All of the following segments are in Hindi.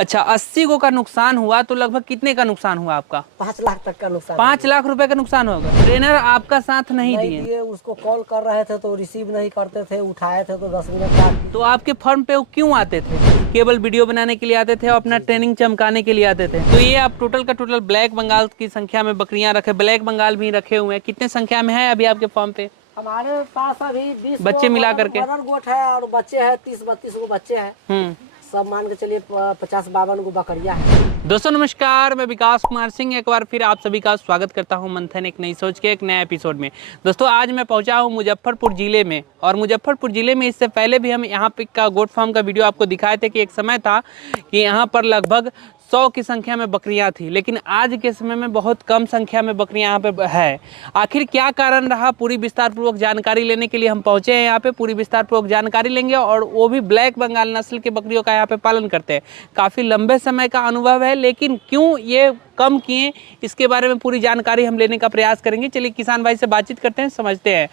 अच्छा, 80 गो का नुकसान हुआ तो लगभग कितने का नुकसान हुआ आपका? 5 लाख तक का नुकसान। 5 लाख रुपए का नुकसान होगा। ट्रेनर आपका साथ नहीं दिए? दिए। उसको कॉल कर रहे थे तो रिसीव नहीं करते थे, उठाए थे तो 10 मिनट बाद। तो आपके फर्म पे वो क्यों आते थे? केवल वीडियो बनाने के लिए आते थे और अपना ट्रेनिंग चमकाने के लिए आते थे? तो ये आप टोटल का टोटल ब्लैक बंगाल की संख्या में बकरियां रखे, ब्लैक बंगाल भी रखे हुए हैं, कितने संख्या में है अभी आपके फर्म पे? हमारे पास अभी 20 बच्चे मिला करके मदर गोट है और बच्चे हैं 30-32 गो बच्चे हैं। सब मान के चलिए 50-52 गो बकरियां हैं। दोस्तों नमस्कार, मैं विकास कुमार सिंह एक बार फिर आप सभी का स्वागत करता हूं मंथन एक नई सोच के एक नए एपिसोड में। दोस्तों आज मैं पहुंचा हूं मुजफ्फरपुर जिले में, और मुजफ्फरपुर जिले में इससे पहले भी हम यहां पे का गोट फार्म का वीडियो आपको दिखाए थे कि एक समय था कि यहां पर लगभग 100 की संख्या में बकरियां थी, लेकिन आज के समय में बहुत कम संख्या में बकरियां यहाँ पे है। आखिर क्या कारण रहा, पूरी विस्तार पूर्वक जानकारी लेने के लिए हम पहुंचे हैं यहाँ पे। पूरी विस्तार पूर्वक जानकारी लेंगे और वो भी ब्लैक बंगाल नस्ल के बकरियों का यहाँ पे पालन करते हैं। काफ़ी लंबे समय का अनुभव है, लेकिन क्यों ये कम किए इसके बारे में पूरी जानकारी हम लेने का प्रयास करेंगे। चलिए किसान भाई से बातचीत करते हैं, समझते हैं।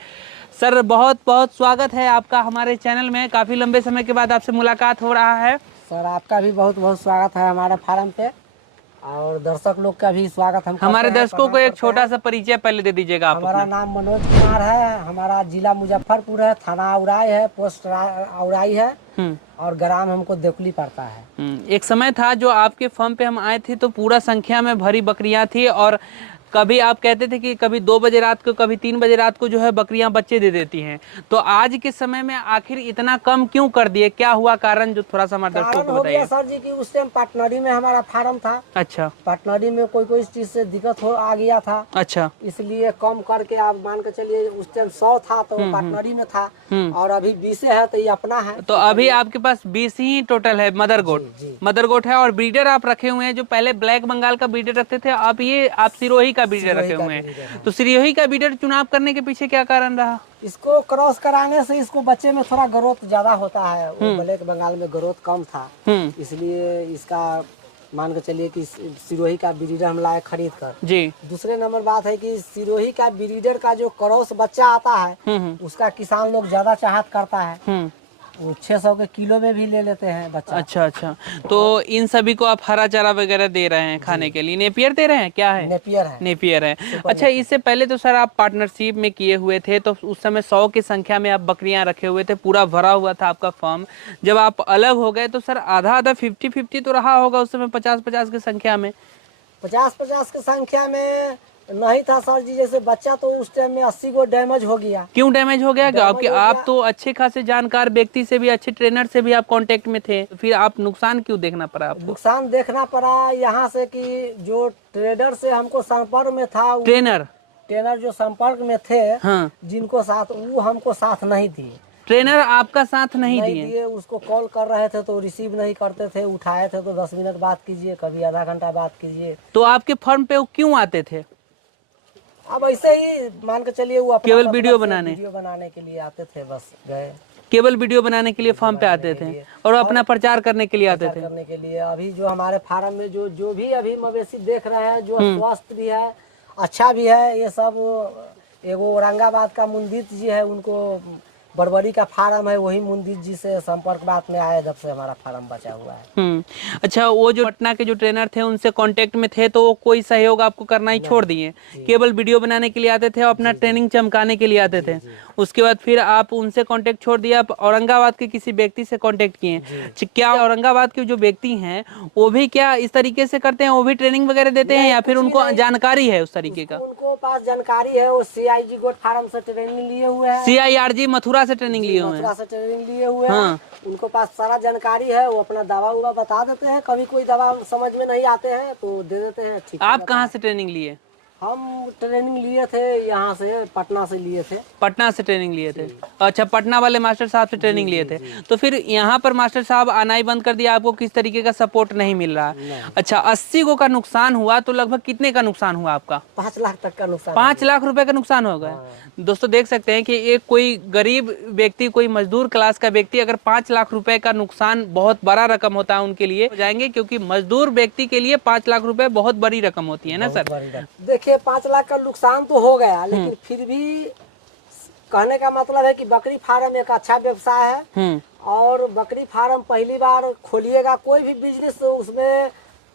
सर बहुत बहुत स्वागत है आपका हमारे चैनल में, काफ़ी लंबे समय के बाद आपसे मुलाकात हो रहा है। सर आपका भी बहुत बहुत स्वागत है हमारे फार्म पे, और दर्शक लोग का भी स्वागत हम हमारे दर्शकों को एक छोटा सा परिचय पहले दे दीजिएगा आप। हमारा नाम मनोज कुमार है, हमारा जिला मुजफ्फरपुर है, थाना औराई है, पोस्ट औराई है और ग्राम हमको देवकुली पड़ता है। एक समय था जो आपके फर्म पे हम आए थे तो पूरा संख्या में भरी बकरियां थी, और कभी आप कहते थे कि कभी 2 बजे रात को कभी 3 बजे रात को जो है बकरियां बच्चे दे देती हैं। तो आज के समय में आखिर इतना कम क्यों कर दिए, क्या हुआ कारण, जो थोड़ा सा हमारे दर्शकों को बताइए। सर जी की उस टाइम पार्टनरी में हमारा फार्म था। अच्छा, पार्टनरी में कोई चीज से दिक्कत आ गया था। अच्छा, इसलिए कम करके आप मान के चलिए उस टाइम 100 था तो पार्टनरी में था, और अभी 20 है तो ये अपना है। तो अभी आपके पास 20 ही टोटल है मदर गोट है, और ब्रीडर आप रखे हुए हैं जो पहले ब्लैक बंगाल का ब्रीडर रखते थे, अब ये आप सिरोही का ब्रीडर रखे हुए हैं। तो सिरोही का ब्रीडर चुनाव करने के पीछे क्या कारण रहा? इसको क्रॉस कराने से इसको बच्चे में थोड़ा ग्रोथ ज्यादा होता है। वो ब्लैक बंगाल में ग्रोथ कम था, इसलिए इसका मान के चलिए कि सिरोही का ब्रीडर हम लाए खरीद कर जी। दूसरे नंबर बात है कि सिरोही का ब्रीडर का जो क्रॉस बच्चा आता है उसका किसान लोग ज्यादा चाहत करता है। वो 600 के किलो में भी ले लेते हैं बच्चा। अच्छा अच्छा, तो इन सभी को आप हरा चारा वगैरह दे रहे हैं खाने के लिए? नेपियर दे रहे हैं, क्या है? नेपियर है। अच्छा, इससे पहले तो सर आप पार्टनरशिप में किए हुए थे, तो उस समय 100 की संख्या में आप बकरियां रखे हुए थे, पूरा भरा हुआ था आपका फार्म। जब आप अलग हो गए तो सर आधा 50-50 तो रहा होगा उस समय, 50-50 की संख्या में? 50-50 की संख्या में नहीं था सर जी। जैसे बच्चा तो उस टाइम में 80 को डैमेज हो गया। क्यों डैमेज हो गया? क्योंकि आप तो अच्छे खासे जानकार व्यक्ति से भी, अच्छे ट्रेनर से भी आप कांटेक्ट में थे, फिर आप नुकसान क्यों देखना पड़ा आपको? नुकसान देखना पड़ा यहाँ से कि जो ट्रेडर से हमको संपर्क में था, ट्रेनर जो संपर्क में थे, हाँ। जिनको साथ वो हमको साथ नहीं दिए। ट्रेनर आपका साथ नहीं दिए? उसको कॉल कर रहे थे तो रिसीव नहीं करते थे, उठाए थे तो 10 मिनट बात कीजिए, कभी आधा घंटा बात कीजिए। तो आपके फर्म पे वो क्यों आते थे? अब ऐसे ही मान के चलिए वो केवल वीडियो बनाने के लिए आते थे, बस गए। केवल वीडियो बनाने के लिए फर्म पे आते थे और अपना प्रचार करने के लिए आते थे। करने के लिए अभी जो हमारे फार्म में जो भी अभी मवेशी देख रहे हैं, जो स्वस्थ भी है, अच्छा भी है, ये सब एगो औरंगाबाद का मुंदित जी है, उनको बरबरी का फार्म है, वही मुंदित जी से संपर्क बात में आए जब से हमारा फार्म बचा हुआ है। अच्छा, वो जो पटना के जो ट्रेनर थे उनसे कांटेक्ट में थे तो वो कोई सहयोग आपको करना ही छोड़ दिए? केवल वीडियो बनाने के लिए आते थे और अपना ट्रेनिंग चमकाने के लिए आते थे। उसके बाद फिर आप उनसे कांटेक्ट छोड़ दिया, आप औरंगाबाद के किसी व्यक्ति से कांटेक्ट किए। क्या औरंगाबाद के जो व्यक्ति हैं वो भी क्या इस तरीके से करते हैं, वो भी ट्रेनिंग वगैरह देते हैं, या फिर उनको जानकारी है उस तरीके का? उनको पास जानकारी है, वो CIG गोट फार्म से ट्रेनिंग लिए हुए हैं। CIRG मथुरा से ट्रेनिंग लिए हुए हैं। हाँ। उनको पास सारा जानकारी है, वो अपना दवा उवा बता देते हैं। कभी कोई दवा समझ में नहीं आते हैं तो दे देते हैं। ठीक। आप कहाँ से ट्रेनिंग लिए? हम ट्रेनिंग लिए थे यहाँ से, पटना से लिए थे। पटना से ट्रेनिंग लिए थे? अच्छा, पटना वाले मास्टर साहब से ट्रेनिंग लिए थे। तो फिर यहाँ पर मास्टर साहब आना ही बंद कर दिया, आपको किस तरीके का सपोर्ट नहीं मिल रहा? अच्छा, 80 गो का नुकसान हुआ तो लगभग कितने का नुकसान हुआ आपका? 5 लाख तक का नुकसान। 5 लाख रुपए का नुकसान हो गया। दोस्तों देख सकते हैं कि एक कोई गरीब व्यक्ति, कोई मजदूर क्लास का व्यक्ति, अगर 5 लाख रुपए का नुकसान बहुत बड़ा रकम होता है उनके लिए, जाएंगे, क्योंकि मजदूर व्यक्ति के लिए 5 लाख रुपए बहुत बड़ी रकम होती है ना सर? देखिए 5 लाख का नुकसान तो हो गया, लेकिन फिर भी कहने का मतलब है कि बकरी फार्म एक अच्छा व्यवसाय है, और बकरी फार्म पहली बार खोलिएगा, कोई भी बिजनेस उसमें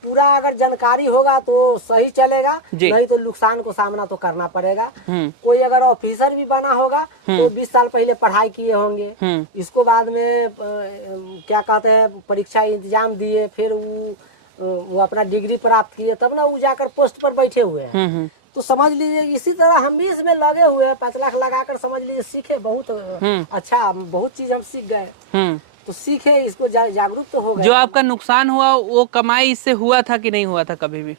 पूरा अगर जानकारी होगा तो सही चलेगा, नहीं तो नुकसान को सामना तो करना पड़ेगा। कोई अगर ऑफिसर भी बना होगा तो 20 साल पहले पढ़ाई किए होंगे, इसको बाद में क्या कहते हैं परीक्षा इंतजाम दिए, फिर वो अपना डिग्री प्राप्त किए, तब ना वो जाकर पोस्ट पर बैठे हुए हैं। तो समझ लीजिए इसी तरह हम भी इसमें लगे हुए हैं, 5 लाख लगाकर समझ लीजिए सीखे बहुत अच्छा, बहुत चीज हम सीख गए। तो सीखे, इसको जागरूक तो हो गए। जो आपका नुकसान हुआ वो कमाई इससे हुआ था कि नहीं हुआ था? कभी भी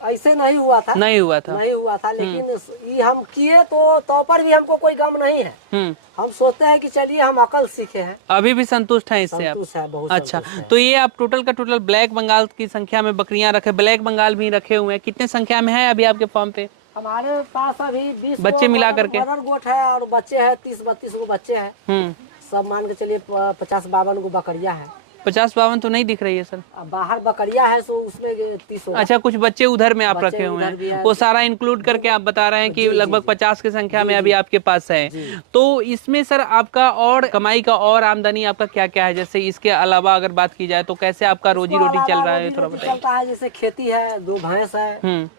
ऐसे नहीं हुआ था, नहीं हुआ था, लेकिन ये हम किए तो पर भी हमको कोई गम नहीं है। हम सोचते हैं कि चलिए हम अकल सीखे हैं, अभी भी संतुष्ट हैं इससे आप? है, बहुत अच्छा, तो ये आप टोटल का टोटल ब्लैक बंगाल की संख्या में बकरियां रखे, ब्लैक बंगाल भी रखे हुए हैं, कितने संख्या में है अभी आपके फार्म पे? हमारे पास अभी 20 बच्चे मिला करके गोट है और बच्चे है 30-32 को बच्चे हैं, सब मान के चलिए 50-52 को बकरिया है। 50-52 तो नहीं दिख रही है सर, बाहर बकरिया है तो उसमें 30 होगा। अच्छा, कुछ बच्चे उधर में आप रखे हुए हैं, वो सारा इंक्लूड करके आप बता रहे हैं कि लगभग 50 की संख्या में अभी आपके पास है। तो इसमें सर आपका और कमाई का और आमदनी आपका क्या क्या है? जैसे इसके अलावा अगर बात की जाए तो कैसे आपका रोजी रोटी चल रहा है, थोड़ा बताइए। चलता है जैसे खेती है, 2 भैंस है,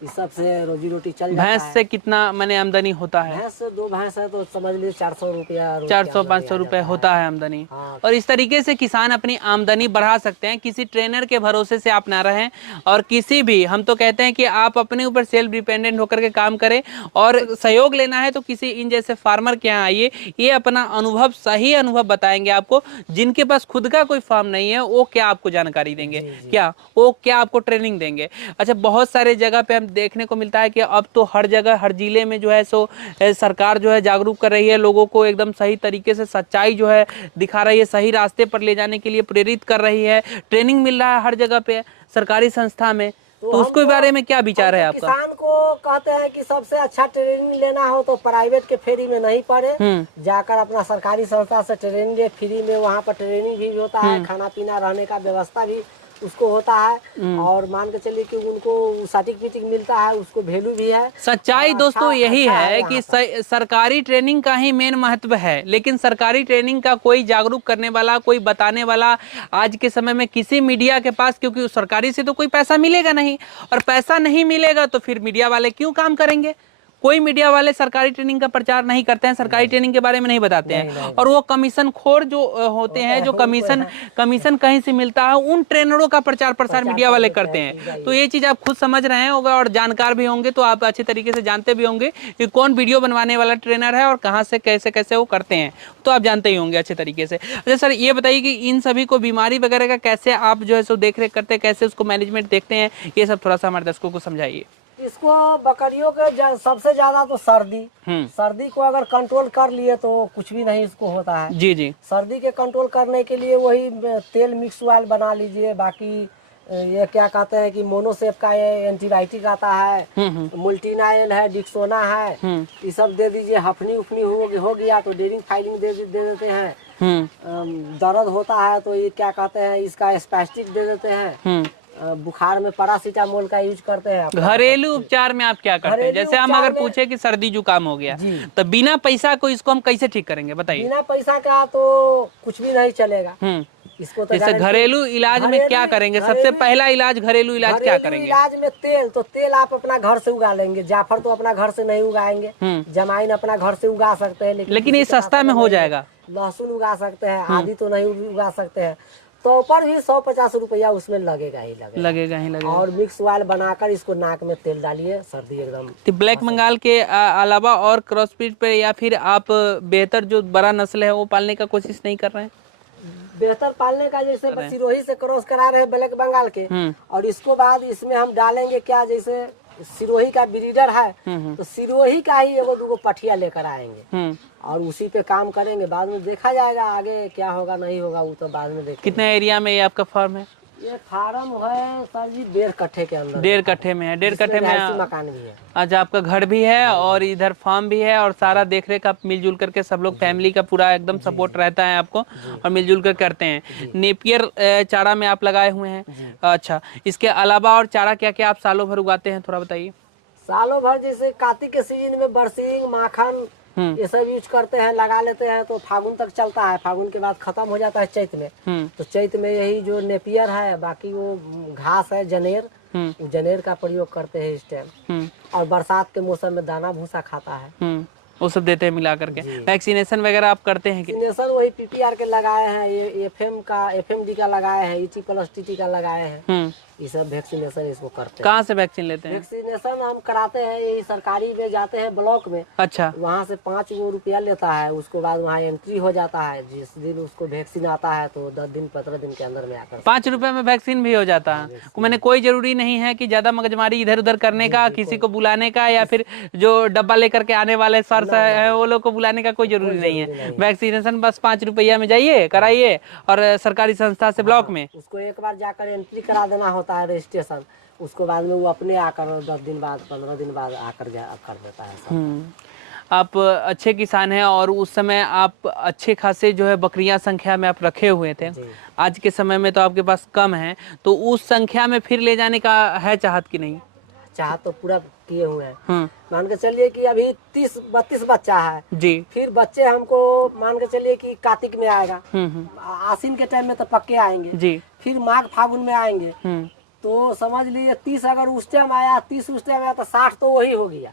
इस सब से रोजी रोटी चल जाता है। भैंस से कितना माने आमदनी होता है? भैंस से 2 भैंस है तो समझ लीजिए 400 रुपया, 400-500 रुपए होता है आमदनी। और इस तरीके से किसान अपनी आमदनी बढ़ा सकते हैं, किसी ट्रेनर के भरोसे से आप ना रहें, और किसी भी, हम तो कहते हैं कि आप अपने ऊपर सेल्फ डिपेंडेंट होकर के काम करें, और सहयोग लेना है तो किसी इन जैसे फार्मर के यहाँ आइए, ये अपना अनुभव, सही अनुभव बताएंगे आपको। जिनके पास खुद का कोई फार्म नहीं है वो क्या आपको जानकारी देंगे, वो क्या आपको ट्रेनिंग देंगे। अच्छा, बहुत सारे जगह पे हम देखने को मिलता है कि अब तो हर जगह, हर जिले में जो है सो सरकार जो है जागरूक कर रही है, लोगों को एकदम सही तरीके से सच्चाई जो है दिखा रही है, सही रास्ते पर ले जाने के लिए प्रेरित कर रही है, ट्रेनिंग मिल रहा है हर जगह पे सरकारी संस्था में। तो उसके बारे में क्या विचार है आपका? किसान को कहते हैं कि सबसे अच्छा ट्रेनिंग लेना हो तो प्राइवेट के फ्री में नहीं पड़े, जाकर अपना सरकारी संस्था से ट्रेनिंग ले, फ्री में वहाँ पर ट्रेनिंग भी होता है, खाना पीना रहने का व्यवस्था भी उसको होता है, और मान के चलिए कि उनको सर्टिफिकेट मिलता है, उसको वैल्यू भी है। सच्चाई दोस्तों यही है कि सरकारी ट्रेनिंग का ही मेन महत्व है, लेकिन सरकारी ट्रेनिंग का कोई जागरूक करने वाला, कोई बताने वाला आज के समय में किसी मीडिया के पास, क्योंकि सरकारी से तो कोई पैसा मिलेगा नहीं, और पैसा नहीं मिलेगा तो फिर मीडिया वाले क्यों काम करेंगे? कोई मीडिया वाले सरकारी ट्रेनिंग का प्रचार नहीं करते हैं, सरकारी ट्रेनिंग के बारे में नहीं बताते हैं, और वो कमीशन खोर जो होते हैं, जो कमीशन कहीं से मिलता है, उन ट्रेनरों का प्रचार प्रसार मीडिया वाले करते हैं। तो ये चीज आप खुद समझ रहे हैं होगा, और जानकार भी होंगे, तो आप अच्छे तरीके से जानते भी होंगे कि कौन वीडियो बनवाने वाला ट्रेनर है और कहाँ से कैसे कैसे वो करते हैं, तो आप जानते ही होंगे अच्छे तरीके से। अच्छा सर, ये बताइए कि इन सभी को बीमारी वगैरह का कैसे आप जो है सो देख रेख करते हैं, कैसे उसको मैनेजमेंट देखते हैं, ये सब थोड़ा सा हमारे दर्शकों को समझाइए। इसको बकरियों के सबसे ज्यादा तो सर्दी को अगर कंट्रोल कर लिए तो कुछ भी नहीं इसको होता है। जी। सर्दी के कंट्रोल करने के लिए वही तेल मिक्स ऑयल बना लीजिए, बाकी ये क्या कहते हैं कि मोनोसेफ का ये एंटीबायोटिक आता है, मुल्टीनाइल है, डिक्सोना है, ये सब दे दीजिए। हफनी उफनी हो गया तो डेरिंग फाइलिंग दे देते हैं। दर्द होता है तो ये क्या कहते हैं इसका स्पैस्टिक दे देते हैं। बुखार में पैरासीटामोल का यूज करते हैं। घरेलू उपचार में आप क्या करते हैं? जैसे हम अगर पूछे कि सर्दी जुकाम हो गया तो बिना पैसा को इसको हम कैसे ठीक करेंगे, बताइए। बिना पैसा का तो कुछ भी नहीं चलेगा। इसको तो जैसे घरेलू इलाज में क्या करेंगे? सबसे पहला इलाज, घरेलू इलाज क्या करेंगे? इलाज में तेल आप अपना घर से उगा लेंगे। जाफर तो अपना घर से नहीं उगाएंगे, जमाइन अपना घर से उगा सकते हैं, लेकिन ये सस्ता में हो जाएगा। लहसुन उगा सकते हैं, आदि तो नहीं उगा सकते हैं, तो पर भी 150 रुपया उसमें लगेगा ही लगेगा। और मिक्स ऑयल बनाकर इसको नाक में तेल डालिए, सर्दी एकदम। तो ब्लैक बंगाल के अलावा और क्रॉसब्रीड पे या फिर आप बेहतर जो बड़ा नस्ल है वो पालने का कोशिश नहीं कर रहे हैं? बेहतर पालने का जैसे सिरोही से क्रॉस करा रहे हैं ब्लैक बंगाल के, और इसको बाद इसमें हम डालेंगे क्या, जैसे सिरोही का ब्रीडर है तो सिरोही का ही 1-2 पठिया लेकर आएंगे और उसी पे काम करेंगे। बाद में देखा जाएगा आगे क्या होगा नहीं होगा, वो तो बाद में देखेंगे। कितने एरिया में ये आपका फार्म है? ये फार्म है सर जी 1.5 कट्ठे के अंदर। 1.5 कट्ठे में है। 1.5 कट्ठे में मकान भी है। अच्छा, आपका घर भी है और इधर फार्म भी है, और सारा देख रेख आप मिलजुल करके सब लोग, फैमिली का पूरा एकदम सपोर्ट रहता है आपको, और मिलजुल कर करते हैं। नेपियर चारा में आप लगाए हुए हैं। अच्छा, इसके अलावा और चारा क्या क्या आप सालों भर उगाते हैं, थोड़ा बताइए। सालों भर जैसे कार्तिक के सीजन में बरसीन, माखन, ये सब यूज करते हैं, लगा लेते हैं तो फागुन तक चलता है। फागुन के बाद खत्म हो जाता है चैत में। तो चैत में यही जो नेपियर है, बाकी वो घास है जनेर, जनेर का प्रयोग करते हैं इस टाइम। और बरसात के मौसम में दाना भूसा खाता है, वो सब देते हैं मिला करके। वैक्सीनेशन वगैरह आप करते हैं? वैक्सीनेशन वही पीपीआर के लगाए हैं, ये एफएमडी का लगाए हैं, ET+TT का लगाए हैं। ये सब वैक्सीनेशन इसको करते हैं। कहाँ से वैक्सीन लेते हैं? वैक्सीनेशन हम कराते हैं यही सरकारी में, जाते हैं ब्लॉक में। अच्छा। वहाँ से 5 रुपया लेता है, उसके बाद वहाँ एंट्री हो जाता है। जिस दिन उसको वैक्सीन आता है तो 10 दिन 15 दिन के अंदर में आकर 5 रुपए में वैक्सीन भी हो जाता है। मैंने कोई जरूरी नहीं है कि ज्यादा मगजमारी इधर उधर करने का, किसी को बुलाने का, या फिर जो डब्बा लेकर के आने वाले सर है वो लोग को बुलाने का कोई जरूरी नहीं है। वैक्सीनेशन बस 5 रुपया में जाइए, कराइए, और सरकारी संस्था से ब्लॉक में उसको एक बार जाकर एंट्री करा देना होता है, रजिस्ट्रेशन। उसको बाद में वो अपने आकर 10 दिन बाद 15 दिन बाद आकर कर देता है। आप अच्छे किसान हैं और उस समय आप अच्छे खासे जो है बकरियां संख्या में आप रखे हुए थे। आज के समय में तो आपके पास कम है, तो उस संख्या में फिर ले जाने का है चाहत कि नहीं? चाहत तो पूरा किए हुए हैं। मान के चलिए कि अभी 30-32 बच्चा है जी। फिर बच्चे हमको मान के चलिए कि कार्तिक में आएगा, आसिन के टाइम में तो पक्के आएंगे जी। फिर माघ फागुन में आएंगे, तो समझ लीजिए 30 अगर उस टाइम आया, 30 उस टाइम आया तो 60 तो वही हो गया।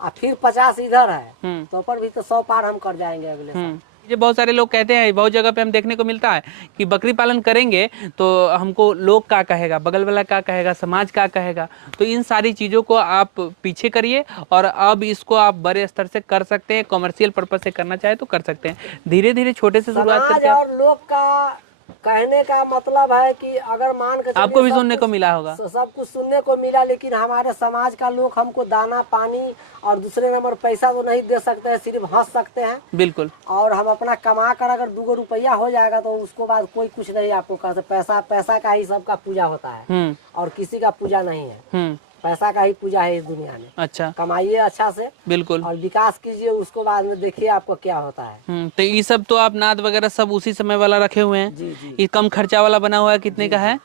और फिर 50 इधर है, तो पर भी तो 100 पार हम कर जाएंगे अगले साल। ये बहुत सारे लोग कहते हैं, बहुत जगह पे हम देखने को मिलता है कि बकरी पालन करेंगे तो हमको लोग क्या कहेगा, बगल वाला क्या कहेगा, समाज क्या कहेगा। तो इन सारी चीज़ों को आप पीछे करिए और अब इसको आप बड़े स्तर से कर सकते हैं। कमर्शियल पर्पज से करना चाहे तो कर सकते हैं। धीरे धीरे छोटे से शुरुआत करके। और लोग का कहने का मतलब है कि अगर मान के आपको भी सुनने को मिला होगा, सब कुछ सुनने को मिला, लेकिन हमारे समाज का लोग हमको दाना पानी और दूसरे नंबर पैसा तो नहीं दे सकते हैं, सिर्फ हंस सकते हैं। बिल्कुल। और हम अपना कमा कर अगर 2 रुपया हो जाएगा तो उसको बाद कोई कुछ नहीं आपको कर सकता। पैसा का ही सबका पूजा होता है और किसी का पूजा नहीं है। पैसा का ही पूजा है इस दुनिया में। अच्छा, कमाइए अच्छा से, बिल्कुल, और विकास कीजिए, उसको बाद में देखिए आपको क्या होता है। तो ये सब तो आप नाद वगैरह सब उसी समय वाला रखे हुए हैं? जी जी। ये कम खर्चा वाला बना हुआ है, कितने का है?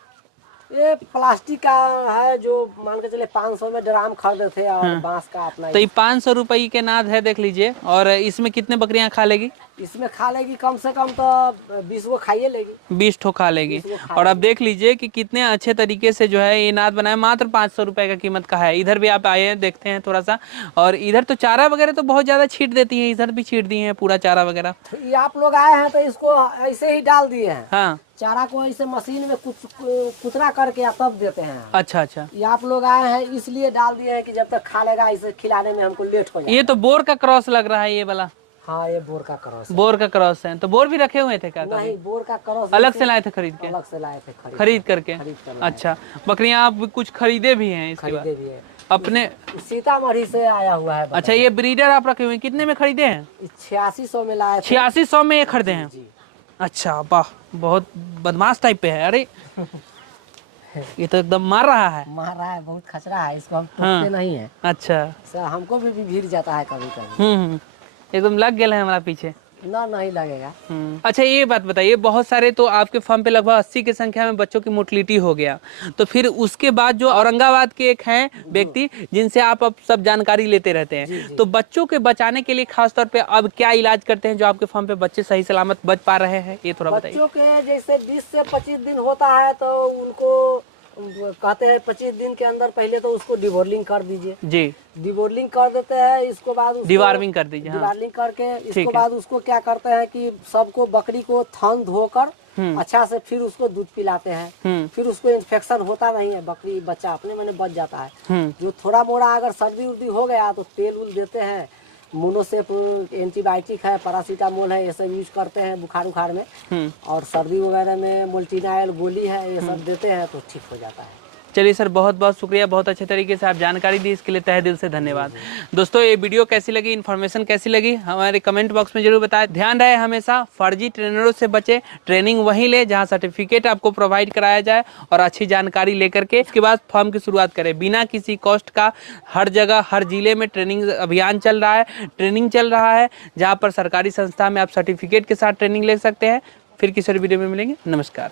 ये प्लास्टिक का है, जो मान के चले 500 में ड्राम खरीदे थे, और बांस का अपना। तो ये 500 रुपये के नाद है, देख लीजिए। और इसमें कितने बकरियां खा लेगी? इसमें खा लेगी कम से कम तो 20 को खाइए लेगी, 20 ठो खा लेगी। और अब देख लीजिए कि कितने अच्छे तरीके से जो है ये नाद बनाया। मात्र 500 रुपए का कीमत का है। इधर भी आप आए हैं, देखते हैं थोड़ा सा। और इधर तो चारा वगैरह तो बहुत ज्यादा छीट देती है, इधर भी छीट दी है पूरा चारा वगैरह। ये आप लोग आए हैं तो इसको ऐसे ही डाल दिए हैं। हाँ, चारा को ऐसे मशीन में कुतरा करके तब देते हैं। अच्छा अच्छा। ये आप लोग आए हैं इसलिए डाल दिए हैं कि जब तक खा लेगा, इसे खिलाने में हमको लेट हो जाएगा। ये तो बोर का क्रॉस लग रहा है ये वाला। हाँ, ये बोर का क्रॉस। बोर का क्रॉस है। तो बोर भी रखे हुए थे क्या? नहीं, बोर का क्रॉस अलग से लाए थे खरीद के? अलग से लाए थे खरीद करके। अच्छा, बकरियां आप कुछ खरीदे भी हैं? इसके बाद अपने सीतामढ़ी से आया हुआ है। अच्छा, ये ब्रीडर आप रखे हुए हैं, कितने में खरीदे हैं? 8600 में लाए। 8600 में ये खरीदे हैं? अच्छा, वाह, बहुत बदमाश टाइप पे है। अरे ये तो एकदम मार रहा है बहुत खचरा है, इसको हम टोकते नहीं है। अच्छा, हमको भी भीड़ जाता है कभी कभी। एकदम लग गया है हमारा पीछे। ना, नहीं लगेगा। अच्छा, ये बात बताइए, बहुत सारे तो आपके फार्म पे लगभग 80 की संख्या में बच्चों की मोर्टलिटी हो गया, तो फिर उसके बाद जो औरंगाबाद के एक हैं व्यक्ति जिनसे आप अब सब जानकारी लेते रहते हैं, जी। तो बच्चों के बचाने के लिए खास तौर पे अब क्या इलाज करते हैं जो आपके फार्म पे बच्चे सही सलामत बच पा रहे हैं, ये थोड़ा बताइए। बच्चों के जैसे 20 से 25 दिन होता है तो उनको कहते हैं 25 दिन के अंदर पहले तो उसको डिवॉर्मिंग कर दीजिए जी। डिवॉर्मिंग कर देते हैं, इसको बाद डिवॉर्मिंग कर दीजिए। डिवॉर्मिंग करके इसको बाद उसको क्या करते हैं कि सबको बकरी को थन धोकर अच्छा से फिर उसको दूध पिलाते हैं। फिर उसको इन्फेक्शन होता नहीं है, बकरी बच्चा अपने मैंने बच जाता है। जो थोड़ा मोड़ा अगर सर्दी उर्दी हो गया तो तेल उल देते हैं, मोनोसेप एंटीबायोटिक है, पैरासीटामोल है, ये सब यूज करते हैं बुखार उखार में। और सर्दी वगैरह में मोल्टिनाइल गोली है, ये सब देते हैं तो ठीक हो जाता है। चलिए सर, बहुत बहुत शुक्रिया, बहुत अच्छे तरीके से आप जानकारी दी, इसके लिए तहे दिल से धन्यवाद। दोस्तों, ये वीडियो कैसी लगी, इन्फॉर्मेशन कैसी लगी, हमारे कमेंट बॉक्स में जरूर बताएं। ध्यान रहे हमेशा फर्जी ट्रेनरों से बचे, ट्रेनिंग वहीं ले जहां सर्टिफिकेट आपको प्रोवाइड कराया जाए और अच्छी जानकारी लेकर के उसके बाद फॉर्म की शुरुआत करें बिना किसी कॉस्ट का। हर जगह हर जिले में ट्रेनिंग अभियान चल रहा है, ट्रेनिंग चल रहा है, जहाँ पर सरकारी संस्था में आप सर्टिफिकेट के साथ ट्रेनिंग ले सकते हैं। फिर किसी वीडियो में मिलेंगे, नमस्कार।